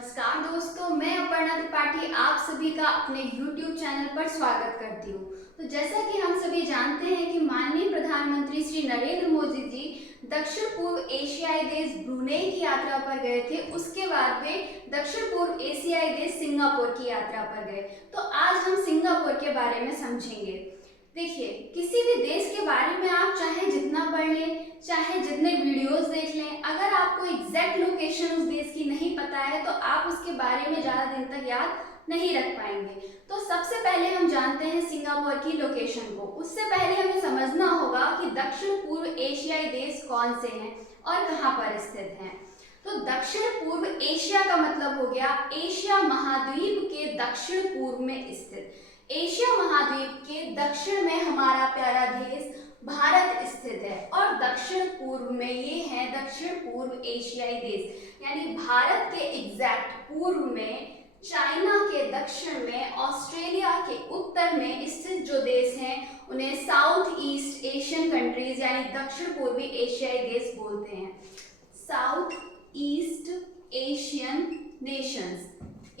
नमस्कार दोस्तों, मैं अपर्णा त्रिपाठी आप सभी का अपने YouTube चैनल पर स्वागत करती हूँ। तो जैसा कि हम सभी जानते हैं कि माननीय प्रधानमंत्री श्री नरेंद्र मोदी जी दक्षिण पूर्व एशियाई देश ब्रुनेई की यात्रा पर गए थे। उसके बाद वे दक्षिण पूर्व एशियाई देश सिंगापुर की यात्रा पर गए। तो आज हम सिंगापुर के बारे में समझेंगे। देखिए, किसी भी देश के बारे में आप चाहे जितना पढ़ लें, चाहे जितने वीडियोस देख लें, अगर आपको एग्जैक्ट लोकेशन उस देश की नहीं पता है तो आप उसके बारे में ज़्यादा दिन तक याद नहीं रख पाएंगे। तो सबसे पहले हम जानते हैं सिंगापुर की लोकेशन को। उससे पहले हमें समझना होगा कि दक्षिण पूर्व एशियाई देश कौन से हैं और कहाँ पर स्थित हैं। तो दक्षिण पूर्व एशिया का मतलब हो गया एशिया महाद्वीप के दक्षिण पूर्व में स्थित। एशिया महाद्वीप के दक्षिण में हमारा प्यारा देश भारत स्थित है और दक्षिण पूर्व में ये है दक्षिण पूर्व एशियाई देश, यानी भारत के एग्जैक्ट पूर्व में, चाइना के दक्षिण में, ऑस्ट्रेलिया के उत्तर में स्थित जो देश हैं उन्हें साउथ ईस्ट एशियन कंट्रीज यानी दक्षिण पूर्वी एशियाई देश बोलते हैं। South east Asian nations.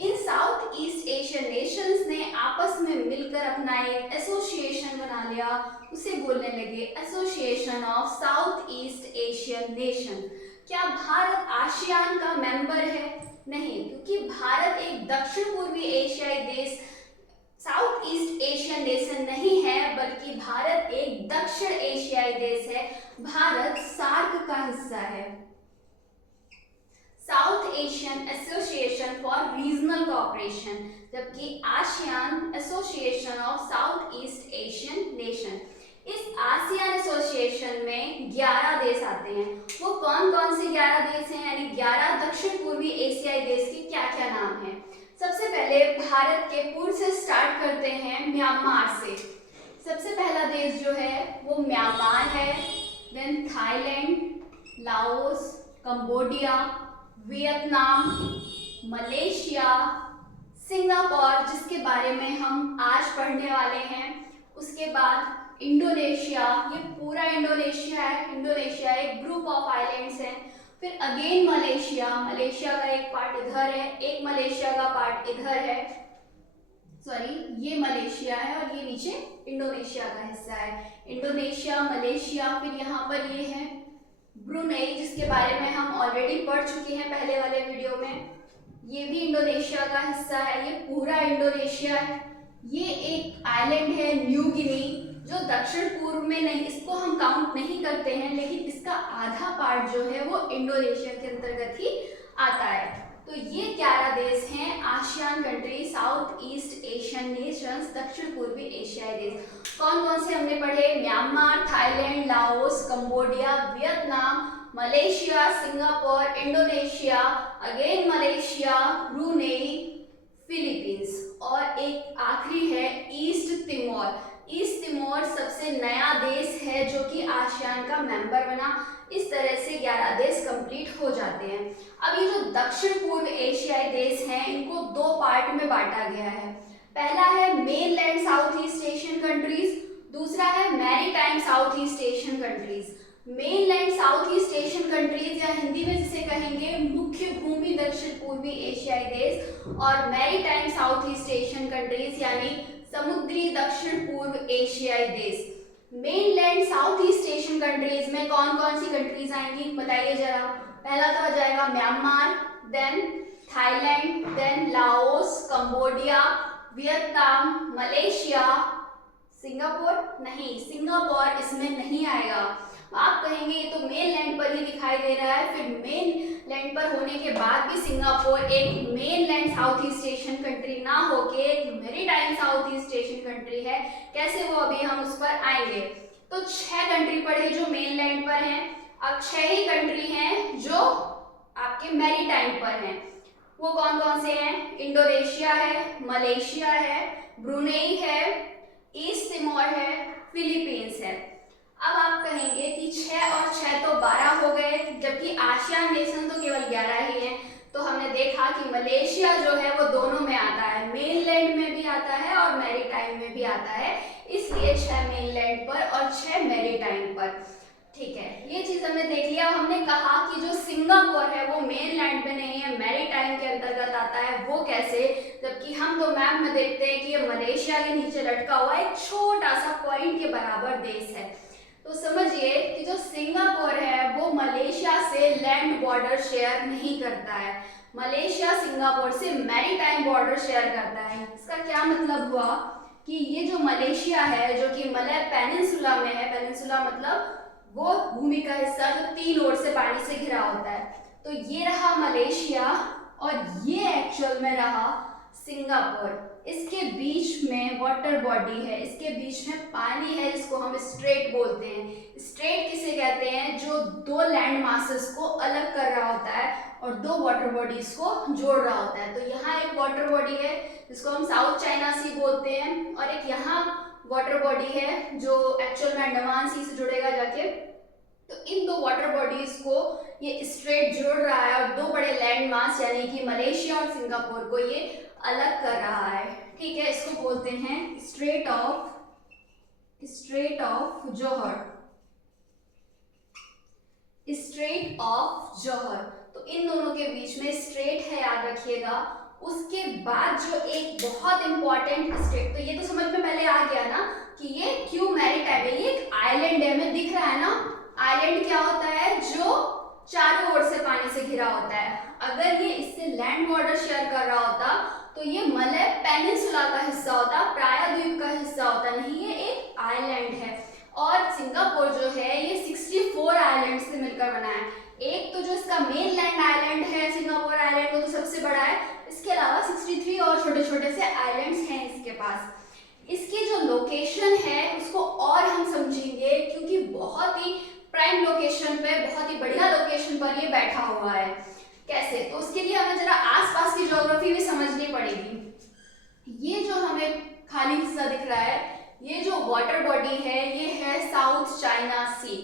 इन साउथ ईस्ट एशियन नेशंस ने आपस में मिलकर अपना एक एसोसिएशन बना लिया। उसे बोलने लगे association of south east Asian nation. क्या भारत आसियान का मेंबर है? नहीं, क्योंकि भारत एक दक्षिण पूर्वी एशियाई देश, साउथ ईस्ट एशियन नेशन नहीं है, बल्कि भारत एक दक्षिण एशियाई देश है। भारत सार्क का हिस्सा है, south Asian association for regional cooperation, जबकि ASEAN association of south east Asian nation. इस आसियान एसोसिएशन में 11 देश आते हैं। वो कौन कौन से 11 देश हैं, यानी 11 दक्षिण पूर्वी एशियाई देश के क्या क्या नाम हैं? सबसे पहले भारत के पूर्व से स्टार्ट करते हैं म्यांमार से। सबसे पहला देश जो है वो म्यांमार है, then Thailand, Laos, Cambodia, Vietnam, Malaysia, Singapore जिसके बारे में हम आज पढ़ने वाले हैं, उसके बाद इंडोनेशिया, ये पूरा इंडोनेशिया है। इंडोनेशिया एक ग्रुप ऑफ आइलैंड्स है। फिर अगेन मलेशिया, मलेशिया का एक पार्ट इधर है, एक मलेशिया का पार्ट इधर है, सॉरी ये मलेशिया है और ये नीचे इंडोनेशिया का हिस्सा है। इंडोनेशिया, मलेशिया, फिर यहाँ पर ये है ब्रुनेई जिसके बारे में हम ऑलरेडी पढ़ चुके हैं पहले वाले वीडियो में। ये भी इंडोनेशिया का हिस्सा है, ये पूरा इंडोनेशिया है। ये एक आइलैंड है न्यू गिनी जो दक्षिण पूर्व में नहीं, इसको हम काउंट नहीं करते हैं, लेकिन इसका आधा पार्ट जो है वो इंडोनेशिया के अंतर्गत ही आता है। तो ये 11 देश हैं ASEAN country, south east Asian Nations, दक्षिण पूर्वी एशियाई देश। कौन कौन से हमने पढ़े? Myanmar, Thailand, Laos, Cambodia, Vietnam, Malaysia, Singapore, Indonesia, again Malaysia, Brunei, Philippines और एक आखिरी है ईस्ट तिमोर। ईस्ट तिमोर सबसे नया देश है जो कि आसियान का मेंबर बना। इस तरह से 11 देश कंप्लीट हो जाते हैं। अब ये जो दक्षिण पूर्व एशियाई देश हैं इनको 2 पार्ट में बांटा गया है। पहला है mainland south east Asian countries, दूसरा है maritime south east Asian countries. Mainland south east Asian countries या हिंदी में जिसे कहेंगे मुख्य भूमि दक्षिण पूर्वी एशियाई देश, और maritime south east Asian countries यानी समुद्री दक्षिण पूर्व एशियाई देश। Mainland south east Asian countries में कौन कौन सी कंट्रीज आएंगी बताइए जरा। पहला तो आ जाएगा Myanmar, then Thailand, then Laos, Cambodia, Vietnam, Malaysia, Singapore नहीं, सिंगापुर इसमें नहीं आएगा। आप कहेंगे ये तो मेनलैंड पर ही दिखाई दे रहा है, फिर मेनलैंड पर होने के बाद भी सिंगापुर एक mainland south east Asian country ना होके एक maritime south east Asian country है। कैसे वो, अभी हम उस पर आएंगे। तो 6 कंट्री पढ़े जो मेनलैंड पर हैं। अब 6 ही कंट्री हैं जो आपके मैरीटाइम पर हैं। वो कौन कौन से हैं? इंडोनेशिया है, मलेशिया है, ब्रुनेई है, ईस्ट तिमोर है, फिलीपींस है। अब आप कहेंगे कि 6 और 6 तो 12 हो गए, जबकि आसियान नेशन तो केवल 11 ही है। तो हमने देखा कि मलेशिया जो है वो दोनों में आता है, मेनलैंड में भी आता है और मैरीटाइम में भी आता है, इसलिए 6 मेनलैंड पर और 6 मैरीटाइम पर। ठीक है, ये चीज हमने देख लिया। हमने कहा कि जो सिंगापुर है वो मेन लैंड पे नहीं है, मैरीटाइम के अंतर्गत आता है। वो कैसे? जबकि हम तो मैप में देखते हैं कि ये मलेशिया के नीचे लटका हुआ एक छोटा सा पॉइंट के बराबर देश है। तो समझिए कि जो सिंगापुर है वो मलेशिया से लैंड बॉर्डर शेयर नहीं करता है, मलेशिया सिंगापुर से मैरीटाइम बॉर्डर शेयर करता है। इसका क्या मतलब हुआ कि ये जो मलेशिया है जो कि मलय पेनिनसुला में है, पेनिनसुला मतलब वो भूमि का हिस्सा जो 3 ओर से पानी से घिरा होता है, तो ये रहा मलेशिया और ये एक्चुअल में रहा सिंगापुर। इसके बीच में वाटर बॉडी है, इसके बीच में पानी है जिसको हम स्ट्रेट बोलते हैं। स्ट्रेट किसे कहते हैं? जो 2 लैंड मासेस को अलग कर रहा होता है और 2 वाटर बॉडीज को जोड़ रहा होता है। तो यहाँ एक वाटर बॉडी है जिसको हम साउथ चाइना सी बोलते हैं और एक यहाँ वाटर बॉडी है जो एक्चुअल में अंडमान सी से जुड़ेगा जाके। तो इन 2 वाटर बॉडीज को ये स्ट्रेट जोड़ रहा है और 2 बड़े लैंड मास यानी कि मलेशिया और सिंगापुर को ये अलग कर रहा है। ठीक है, इसको बोलते हैं strait of Johor, strait of Johor. तो इन दोनों के बीच में स्ट्रेट है, याद रखिएगा। उसके बाद जो एक बहुत इंपॉर्टेंट स्टेट, तो ये तो समझ में पहले आ गया ना कि ये क्यों मैरीटाइम है, ये एक आइलैंड है, हमें दिख रहा है ना। आइलैंड क्या होता है? जो चारों ओर से पानी से घिरा होता है। अगर ये इससे लैंड बॉर्डर शेयर कर रहा होता तो ये मलय पेनिनसुला का हिस्सा होता, प्रायद्वीप का हिस्सा होता, नहीं ये एक आइलैंड है। और सिंगापुर जो है ये 64 आइलैंड से मिलकर बना है। एक तो जो इसका मेन लैंड आइलैंड है सिंगापुर आइलैंड, वो तो सबसे बड़ा है। इसके अलावा 63 और छोटे छोटे से आइलैंड्स हैं इसके पास। इसकी जो लोकेशन है उसको और हम समझेंगे क्योंकि बहुत ही प्राइम लोकेशन पे, बहुत ही बढ़िया लोकेशन पर ये बैठा हुआ है। कैसे? तो उसके लिए हमें जरा आसपास की ज्योग्राफी भी समझनी पड़ेगी। ये जो हमें खाली हिस्सा दिख रहा है, ये जो वाटर बॉडी है ये है साउथ चाइना सी।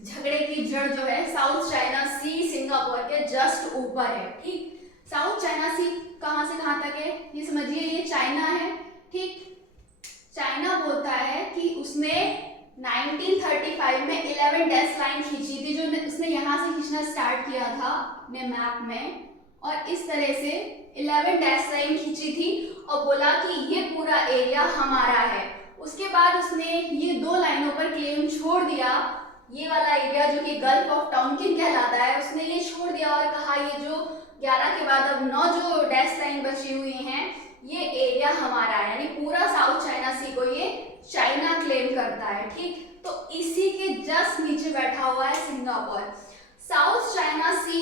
झगड़े की जड़ जो है साउथ चाइना सी सिंगापुर के जस्ट ऊपर है। ठीक, साउथ चाइना सी कहां से कहां तक है ये समझिए। ये चाइना है, ठीक। चाइना बोलता है कि उसने 1935 में 11 डैश लाइन खींची थी, जो उसने यहाँ से खींचना स्टार्ट किया था अपने मैप में, और इस तरह से 11 डैश लाइन खींची थी और बोला कि ये पूरा एरिया हमारा है। उसके बाद उसने ये 2 लाइनों पर क्लेम छोड़ दिया। ये वाला एरिया जो कि गल्फ ऑफ टॉन्किन कहलाता है, उसने ये छोड़ दिया और कहा ये जो 11 के बाद अब 9 जो डैश लाइन बची हुई हैं ये एरिया हमारा है, यानी पूरा साउथ चाइना सी को ये चाइना क्लेम करता है। ठीक, तो इसी के जस्ट नीचे बैठा हुआ है सिंगापुर। साउथ चाइना सी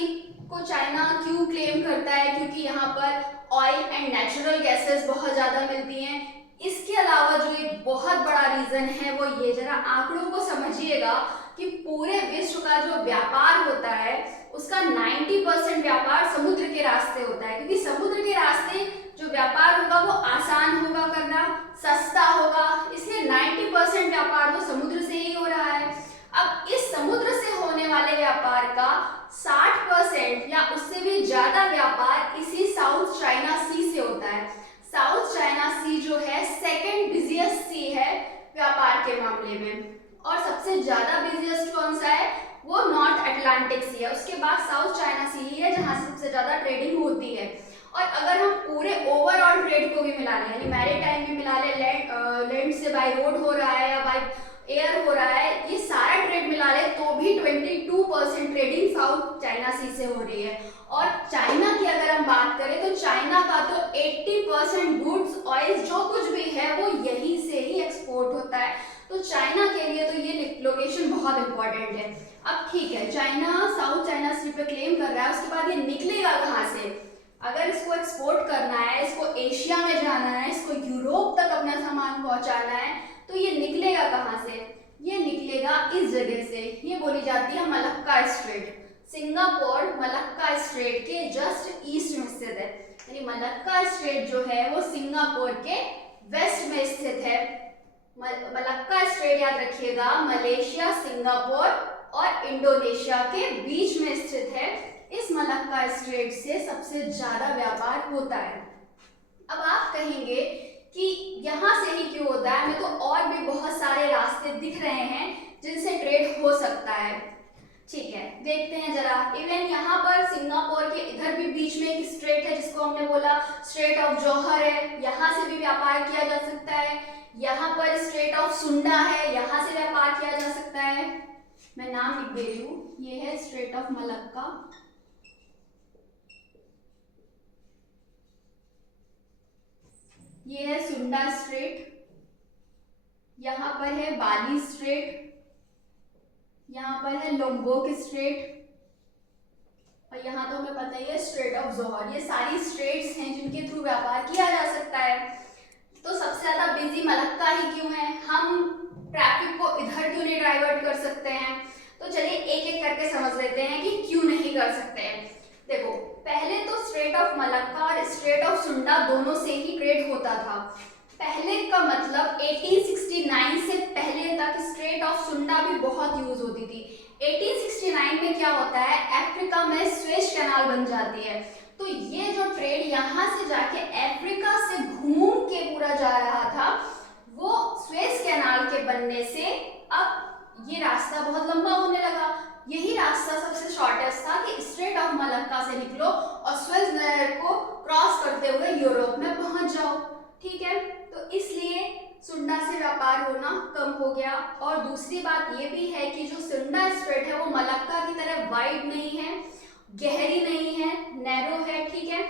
को चाइना क्यों क्लेम करता है? क्योंकि यहाँ पर ऑयल एंड नेचुरल गैसेस बहुत ज्यादा मिलती हैं। इसके अलावा जो एक बहुत बड़ा रीजन है वो ये, जरा आंकड़ों को समझिएगा कि पूरे विश्व का जो व्यापार होता है उसका 90% व्यापार समुद्र के रास्ते होता है, क्योंकि समुद्र के रास्ते जो व्यापार होगा वो आसान होगा करना, सस्ता होगा, इसलिए 90% व्यापार तो समुद्र से ही हो रहा है। अब इस समुद्र से होने वाले व्यापार का 60% या उससे भी ज्यादा व्यापार इसी साउथ चाइना सी से होता है। साउथ चाइना सी जो है सेकेंड बिजिएस्ट सी है व्यापार के मामले में, और सबसे ज्यादा बिजिएस्ट कौन सा है? वो नॉर्थ अटलांटिक सी है। उसके बाद साउथ चाइना सी ही है जहां से सबसे ज्यादा ट्रेडिंग होती है। और अगर हम पूरे ओवरऑल ट्रेड को भी मिला लें, यानी मैरीटाइम भी मिला लें, लैंड से बाय रोड हो रहा है या बाय एयर हो रहा है, ये सारा ट्रेड मिला ले तो भी 22% ट्रेडिंग साउथ चाइना सी से हो रही है। और चाइना की अगर हम बात करें तो चाइना का तो 80% गुड्स, ऑयल जो कुछ भी है वो यहीं से ही एक्सपोर्ट होता है। तो चाइना के लिए तो ये लोकेशन बहुत इंपॉर्टेंट है। अब ठीक है, चाइना साउथ चाइना सी पे क्लेम कर रहा है, उसके बाद ये निकलेगा कहाँ से? अगर इसको एक्सपोर्ट करना है, इसको एशिया में जाना है, इसको यूरोप तक अपना सामान पहुंचाना है, तो ये निकलेगा कहाँ से? ये निकलेगा इस जगह से, ये बोली जाती है Malacca strait. Singapore Malacca strait के जस्ट ईस्ट में स्थित है, यानी मलक्का स्ट्रेट जो है वो सिंगापुर के वेस्ट में स्थित है। मलक्का स्ट्रेट याद रखिएगा, मलेशिया, सिंगापुर और इंडोनेशिया के बीच में स्थित है। इस मलक्का स्ट्रेट से सबसे ज्यादा व्यापार होता है। अब आप कहेंगे कि यहाँ से ही क्यों होता है, हमें तो और भी बहुत सारे रास्ते दिख रहे हैं जिनसे ट्रेड हो सकता है। ठीक है, देखते हैं जरा। इवन यहाँ पर सिंगापुर के इधर भी बीच में एक स्ट्रेट है जिसको हमने बोला स्ट्रेट ऑफ जौहर है, यहाँ से भी व्यापार किया जा सकता है। यहाँ पर स्ट्रेट ऑफ सुंडा है, यहाँ से व्यापार किया जा सकता है। मैं नाम लिख दे रही हूँ, ये है स्ट्रेट ऑफ मलक्का, ये है सुंडा स्ट्रेट, यहाँ पर है बाली स्ट्रेट, यहाँ पर है लोम्बोक स्ट्रेट, और यहाँ तो हमें पता ही है स्ट्रेट ऑफ जोहर। ये सारी स्ट्रेट्स हैं जिनके थ्रू व्यापार किया जा सकता है। तो सबसे ज्यादा बिजी मलक्का ही क्यों है? हम ट्रैफिक को इधर क्यों नहीं डाइवर्ट कर सकते हैं? तो चलिए एक एक करके समझ लेते हैं कि क्यों नहीं कर सकते हैं। देखो, पहले तो स्ट्रेट ऑफ मलक्का और स्ट्रेट ऑफ सुंडा दोनों से ही ट्रेड होता था। पहले का मतलब 1869 से पहले तक स्ट्रेट ऑफ सुंडा भी बहुत यूज होती थी। 1869 में क्या होता है, अफ्रीका में स्वेज कैनाल बन जाती है, तो ये जो ट्रेड यहाँ से जाके अफ्रीका से घूम के पूरा जा रहा था, वो स्वेज कैनाल के बनने से अब ये रास्ता बहुत लंबा होने लगा। यही रास्ता सबसे शॉर्टेस्ट था कि स्ट्रेट ऑफ मलक्का से निकलो और स्वेज नहर को क्रॉस करते हुए यूरोप में पहुंच जाओ। ठीक है, तो इसलिए सुंडा से व्यापार होना कम हो गया। और दूसरी बात ये भी है कि जो सुंडा स्ट्रेट है वो मलक्का की तरह वाइड नहीं है, गहरी नहीं है, नैरो है। ठीक है,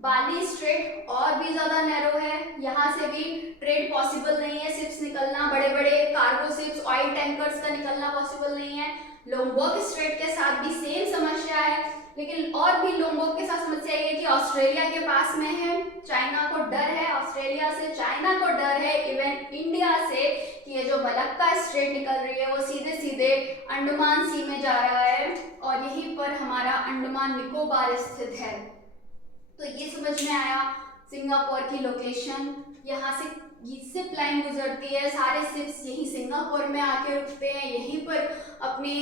बाली स्ट्रेट और भी ज्यादा नैरो है, यहाँ से भी ट्रेड पॉसिबल नहीं है, शिप्स निकलना, बड़े बड़े कार्गो शिप्स, ऑयल टैंकर्स का निकलना पॉसिबल नहीं है। लोम्बोक स्ट्रेट के साथ भी सेम समस्या है, लेकिन और भी लोम्बोक के साथ समस्या ये है कि ऑस्ट्रेलिया के पास में है, चाइना को डर है ऑस्ट्रेलिया से, चाइना को डर है इवन इंडिया से कि ये जो मलक्का स्ट्रेट निकल रही है वो सीधे सीधे अंडमान सी में जा रहा है और यहीं पर हमारा अंडमान निकोबार स्थित है। तो ये समझ में आया सिंगापुर की लोकेशन। यहाँ से शिप लाइन गुजरती है, सारे शिप्स यही सिंगापुर में आके रुकते हैं, यहीं पर अपने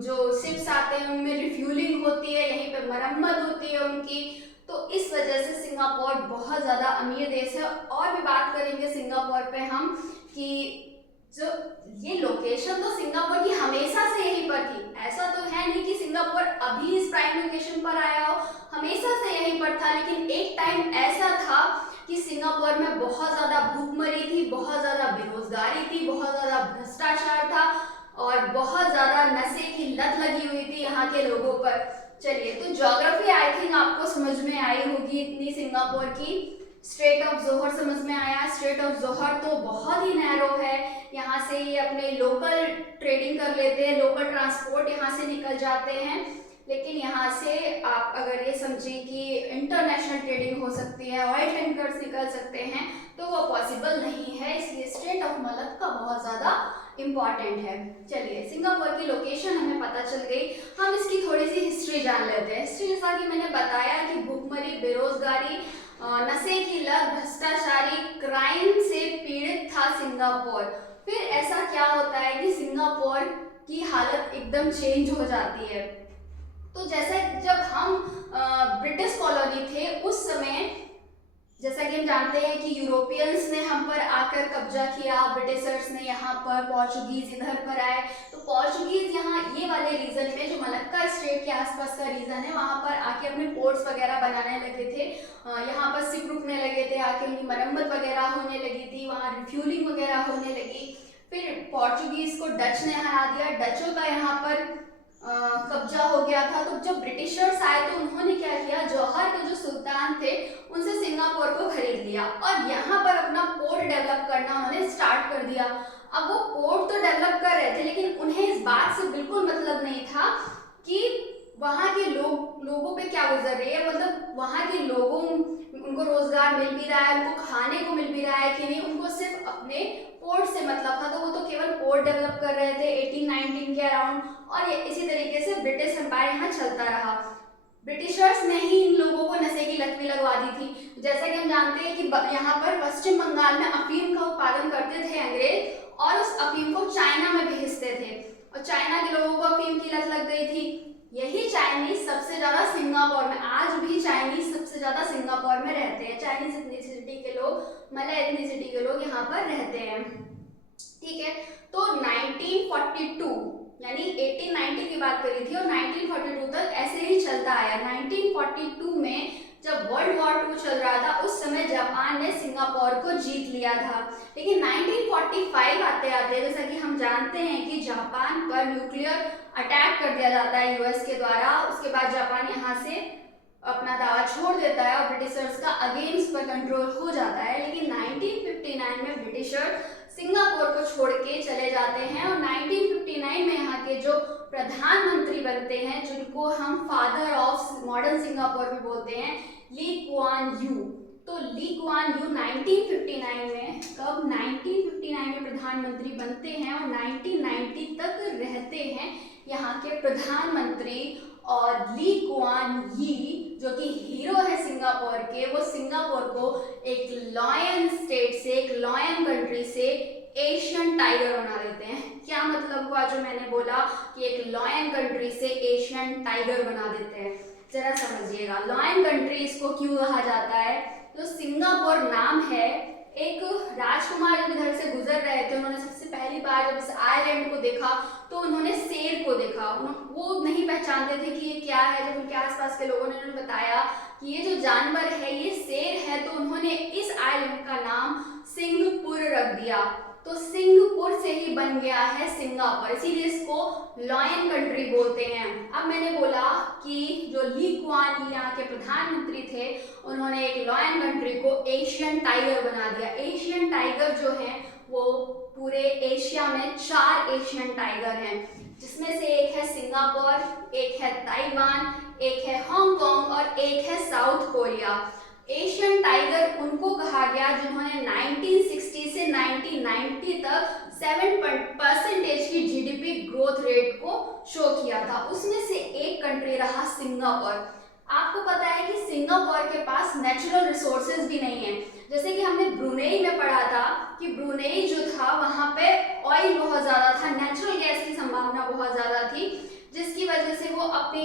जो शिप्स आते हैं उनमें रिफ्यूलिंग होती है, यहीं पर मरम्मत होती है उनकी। तो इस वजह से सिंगापुर बहुत ज़्यादा अमीर देश है। और भी बात करेंगे सिंगापुर पे हम कि जो ये लोकेशन तो सिंगापुर की हमेशा से यहीं पर थी, ऐसा तो है नहीं कि सिंगापुर अभी इस प्राइम लोकेशन पर आया हो, हमेशा से यहीं पर था। लेकिन एक टाइम ऐसा था कि सिंगापुर में बहुत ज़्यादा भूखमरी थी, बहुत ज़्यादा बेरोजगारी थी, बहुत ज़्यादा भ्रष्टाचार था और बहुत ज़्यादा नशे की लत लगी हुई थी यहाँ के लोगों पर। चलिए, तो ज्योग्राफी आई थिंक आपको समझ में आई होगी इतनी सिंगापुर की। स्ट्रेट ऑफ जोहर समझ में आया। स्ट्रेट ऑफ जोहर तो बहुत ही नैरो है, यहाँ से ये अपने लोकल ट्रेडिंग कर लेते हैं, लोकल ट्रांसपोर्ट यहाँ से निकल जाते हैं। लेकिन यहाँ से आप अगर ये समझें कि इंटरनेशनल ट्रेडिंग हो सकती है, ऑयल टैंकर्स निकल सकते हैं, तो वो पॉसिबल नहीं है। इसलिए स्ट्रेट ऑफ मलक्का बहुत ज़्यादा इम्पॉर्टेंट है। चलिए, सिंगापुर की लोकेशन हमें पता चल गई, हम इसकी थोड़ी सी हिस्ट्री जान लेते हैं। हिस्ट्री जैसा कि मैंने बताया कि भूखमरी, बेरोजगारी, नशे की लत, भ्रष्टाचारी, क्राइम से पीड़ित था सिंगापुर। फिर ऐसा क्या होता है कि सिंगापुर की हालत एकदम चेंज हो जाती है। तो जैसे जब हम ब्रिटिश कॉलोनी थे उस समय, जैसा कि हम जानते हैं कि यूरोपियंस ने हम पर आकर कब्जा किया, ब्रिटिशर्स ने यहाँ पर, पोर्चुगीज इधर पर आए। तो पोर्चुगीज यहाँ ये वाले रीजन में, जो मलक्का स्ट्रेट के आसपास का रीजन है, वहाँ पर आके अपने पोर्ट्स वगैरह बनाने लगे थे, यहाँ पर शिप रुकने लगे थे, आके उनकी मरम्मत वगैरह होने लगी थी, वहाँ रिफ्यूलिंग वगैरह होने लगी। फिर पोर्चुगीज को डच ने हरा दिया, डचों का यहाँ पर कब्जा हो गया था। तो जब ब्रिटिशर्स आए तो उन्होंने क्या किया, जौहर के जो सुल्तान थे उनसे सिंगापुर को खरीद लिया और यहाँ पर अपना पोर्ट डेवलप करना उन्होंने स्टार्ट कर दिया। अब वो पोर्ट तो डेवलप कर रहे थे, लेकिन उन्हें इस बात से बिल्कुल मतलब नहीं था कि वहाँ के लोगों पे क्या गुजर रही है, मतलब वहाँ के लोगों, उनको रोजगार मिल भी रहा है, उनको खाने को मिल भी रहा है कि नहीं, उनको सिर्फ अपने पोर्ट से मतलब था। तो वो तो केवल पोर्ट डेवलप कर रहे थे 1819 के अराउंड, और इसी तरीके से ब्रिटिश एम्पायर यहाँ चलता रहा। ब्रिटिशर्स ने ही इन लोगों को नशे की लत भी लगवा दी थी। जैसा कि हम जानते हैं कि यहाँ पर पश्चिम बंगाल में अफीम का उत्पादन करते थे अंग्रेज, और उस अफीम को चाइना में भेजते थे, और चाइना के लोगों को अफीम की लत लग गई थी। यही चाइनीज सबसे ज्यादा सिंगापुर में, आज भी चाइनीज सबसे ज्यादा सिंगापुर में रहते हैं। चाइनीज एथनिसिटी के लोग, मलय एथनिसिटी के लोग यहाँ पर रहते हैं। ठीक है, तो 1942 यानी 1890 की बात करी थी और 1942 तक ऐसे ही चलता आया। 1942 में जब वर्ल्ड वॉर 2 चल रहा था उस समय जापान ने सिंगापुर को जीत लिया था। लेकिन 1945 आते आते जैसा कि हम जानते हैं कि जापान पर न्यूक्लियर अटैक कर दिया जाता है यूएस के द्वारा। उसके बाद जापान यहाँ से अपना दावा छोड़ देता है और ब्रिटिशर्स का अगेन उस पर कंट्रोल हो जाता है। लेकिन 1959 में ब्रिटिशर सिंगापुर को छोड़ के चले जाते हैं और 1959 में यहाँ के जो प्रधानमंत्री बनते हैं, जिनको हम फादर ऑफ मॉडर्न सिंगापुर भी बोलते हैं, ली कुआन यू। तो ली कुआन यू 1959 में कब 1959 में प्रधानमंत्री बनते हैं और 1990 तक रहते हैं यहाँ के प्रधानमंत्री। और ली कुआन यी जो कि हीरो है सिंगापुर के, वो सिंगापुर को एक लॉयन स्टेट से, एक लॉयन कंट्री से एशियन टाइगर बना देते हैं। क्या मतलब हुआ जो मैंने बोला कि एक लॉयन कंट्री से एशियन टाइगर बना देते हैं, जरा समझिएगा। लॉयन कंट्री इसको क्यों कहा जाता है? जो सिंगापुर नाम है, एक राजकुमार जब इधर से गुजर रहे थे, उन्होंने सबसे पहली बार जब इस आइलैंड को देखा तो उन्होंने शेर को देखा। वो नहीं पहचानते थे कि ये क्या है। जब उनके आसपास के लोगों ने उन्हें बताया कि ये जो जानवर है ये शेर है, तो उन्होंने इस आइलैंड का नाम सिंगपुर रख दिया। तो सिंगपुर से ही बन गया है सिंगापुर, इसीलिए इसको लॉयन कंट्री बोलते हैं। अब मैंने बोला कि जो ली कुआन यी यहाँ के प्रधानमंत्री थे, उन्होंने एक लॉयन कंट्री को एशियन टाइगर बना दिया। एशियन टाइगर जो है वो पूरे एशिया में 4 एशियन टाइगर हैं, जिसमें से एक है सिंगापुर, एक है ताइवान, एक है हांगकांग और एक है साउथ कोरिया। एशियन टाइगर उनको कहा गया जिन्होंने 1960 से 1990 तक 7% की जीडीपी ग्रोथ रेट को शो किया था। उसमें से एक कंट्री रहा सिंगापुर। आपको पता है कि सिंगापुर के पास नेचुरल रिसोर्सेज भी नहीं है। जैसे कि हमने ब्रुनेई में पढ़ा था कि ब्रुनेई जो था वहाँ पे ऑयल बहुत ज़्यादा था, नेचुरल गैस की संभावना बहुत ज़्यादा थी, जिसकी वजह से वो अपने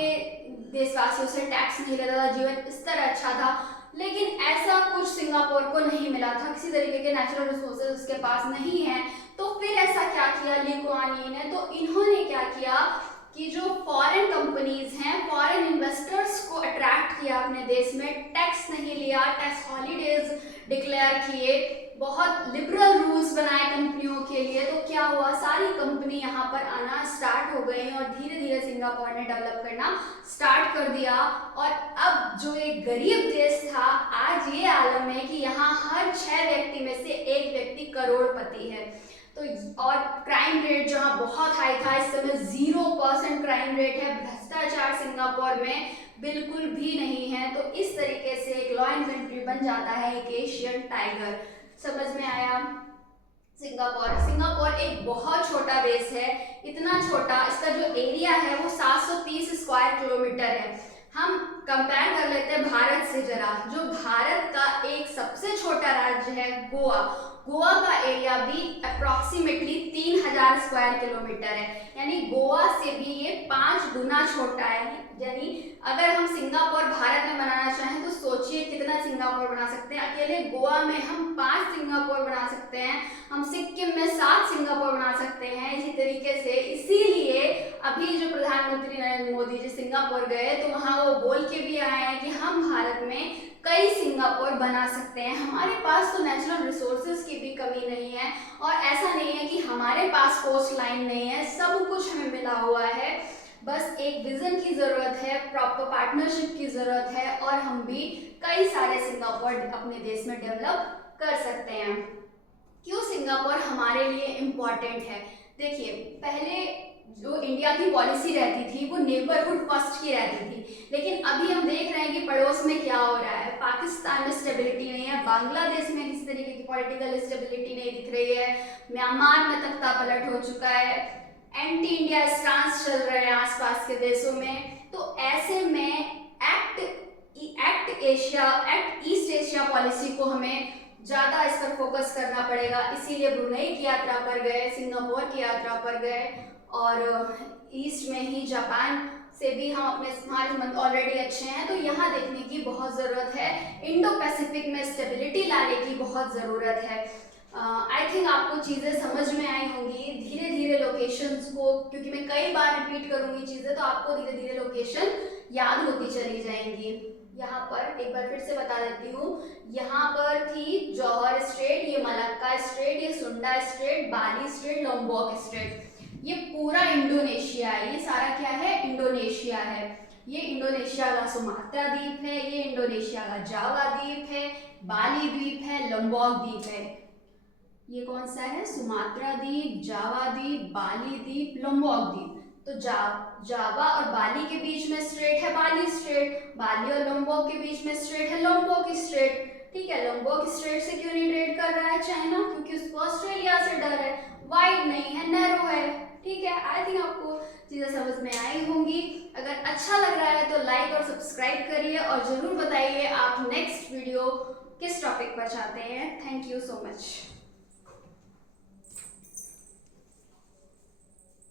देशवासियों से टैक्स नहीं लेता था, जीवन स्तर अच्छा था। लेकिन ऐसा कुछ सिंगापुर को नहीं मिला था, किसी तरीके के नेचुरल रिसोर्सेज उसके पास नहीं है। तो फिर ऐसा क्या किया ली कुआन यी ने? तो इन्होंने क्या किया कि जो फॉरेन कंपनीज हैं, फॉरेन इन्वेस्टर्स को अट्रैक्ट किया अपने देश में, टैक्स नहीं लिया, टैक्स हॉलीडेज डिक्लेयर किए, बहुत लिबरल रूल्स बनाए कंपनियों के लिए। तो क्या हुआ, सारी कंपनी यहाँ पर आना स्टार्ट हो गई और धीरे धीरे सिंगापुर ने डेवलप करना स्टार्ट कर दिया। और अब जो एक गरीब देश था, आज ये आलम है कि यहाँ हर 6 व्यक्ति में से 1 व्यक्ति करोड़पति है। तो और क्राइम रेट जहाँ बहुत हाई था, इस समय 0% क्राइम रेट है। भ्रष्टाचार सिंगापुर में बिल्कुल भी नहीं है। तो इस तरीके से एक लॉयन कंट्री बन जाता है एक एशियन टाइगर। समझ में आया? सिंगापुर एक बहुत छोटा देश है, इतना छोटा, इसका जो एरिया है वो 730 स्क्वायर किलोमीटर है। हम कंपेयर कर लेते हैं भारत से जरा। जो भारत का एक सबसे छोटा राज्य है गोवा, गोवा का एरिया भी अप्रॉक्सीमेटली 3000 स्क्वायर किलोमीटर है, यानी गोवा से भी ये 5 गुना छोटा है। यानी अगर हम सिंगापुर भारत में बनाना चाहें तो सोचिए कितना सिंगापुर बना सकते हैं। अकेले गोवा में हम 5 सिंगापुर बना सकते हैं, हम सिक्किम में 7 सिंगापुर बना सकते हैं। इसी तरीके से इसीलिए अभी जो प्रधानमंत्री नरेंद्र मोदी जी सिंगापुर गए तो वहाँ वो बोल के भी आए हैं कि हम भारत में कई सिंगापुर बना सकते हैं। हमारे पास तो नेचुरल रिसोर्सेज की भी कमी नहीं है और ऐसा नहीं है कि हमारे पास कोस्ट लाइन नहीं है, सब कुछ हमें मिला हुआ है। बस एक विजन की ज़रूरत है, प्रॉपर पार्टनरशिप की ज़रूरत है और हम भी कई सारे सिंगापुर अपने देश में डेवलप कर सकते हैं। क्यों सिंगापुर हमारे लिए इम्पॉर्टेंट है? देखिए, पहले जो इंडिया की पॉलिसी रहती थी वो नेबरहुड फर्स्ट की रहती थी, लेकिन अभी हम देख रहे हैं कि पड़ोस में क्या हो रहा है। पाकिस्तान में स्टेबिलिटी नहीं है, बांग्लादेश में किसी तरीके की पॉलिटिकल स्टेबिलिटी नहीं दिख रही है, म्यांमार में तख्ता पलट हो चुका है, एंटी इंडिया स्टांस चल रहे हैं आसपास के देशों में। तो ऐसे में एक्ट ईस्ट एशिया पॉलिसी को हमें ज़्यादा इस पर फोकस करना पड़ेगा। इसीलिए ब्रुनेई की यात्रा पर गए, सिंगापुर की यात्रा पर गए और ईस्ट में ही जापान से भी हम अपने हमारे संबंध ऑलरेडी अच्छे हैं, तो यहाँ देखने की बहुत ज़रूरत है। इंडो पैसिफिक में स्टेबिलिटी लाने की बहुत ज़रूरत है। आई थिंक आपको चीज़ें समझ में आई होंगी। धीरे धीरे लोकेशंस को, क्योंकि मैं कई बार रिपीट करूंगी चीज़ें, तो आपको धीरे धीरे लोकेशन याद होती चली जाएंगी। यहाँ पर एक बार फिर से बता देती हूँ, यहाँ पर थी जौहर स्ट्रेट, ये मलक्का स्ट्रेट, ये सुंडा स्ट्रेट, बाली स्ट्रेट, लोम्बोक स्ट्रेट। ये पूरा इंडोनेशिया है, ये सारा क्या है, इंडोनेशिया है। ये इंडोनेशिया का सुमात्रा द्वीप है, ये इंडोनेशिया का जावा द्वीप है, बाली द्वीप है, लोम्बोक द्वीप है। ये कौन सा है, सुमात्रा द्वीप, जावा द्वीप, बाली द्वीप, लोम्बोक द्वीप। तो जावा और बाली के बीच में स्ट्रेट है बाली स्ट्रेट, बाली और लोम्बोक के बीच में स्ट्रेट है लोम्बोक स्ट्रेट। ठीक है, लोम्बोक स्ट्रेट से क्यों नहीं ट्रेड कर रहा है चाइना, क्योंकि उसको ऑस्ट्रेलिया से डर है, वाइड नहीं है, नैरो है। ठीक है, आई थिंक आपको चीज़ें समझ में आई होंगी। अगर अच्छा लग रहा है तो लाइक और सब्सक्राइब करिए, और ज़रूर बताइए आप नेक्स्ट वीडियो किस टॉपिक पर चाहते हैं। Thank you so much.